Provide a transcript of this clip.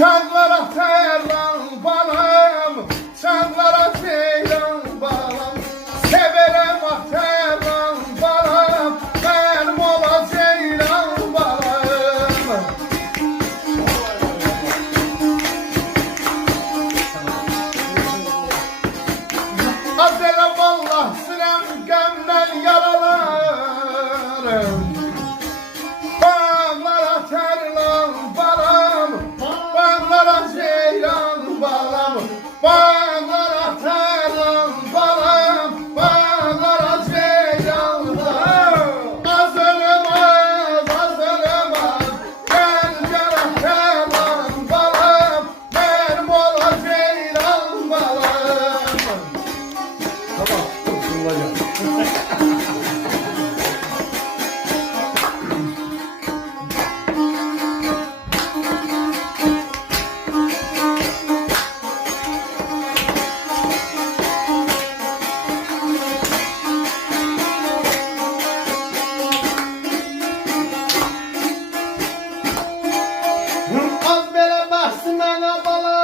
Çanlara terlan balam, çanlara terlan balam. Severem ah terlan balam, benim ola ceylan balam. Azelem Allah sinem gemden yaralarım. Bağlara terlan balam, bağlara ceylan balam. Bağlara terlan balam, bağlara ceylan balam. Azarım az, gel gel terlan balam. Benim ola ceylan balam. Tamam, kullanacağım. Az belə baxsın mənə bala.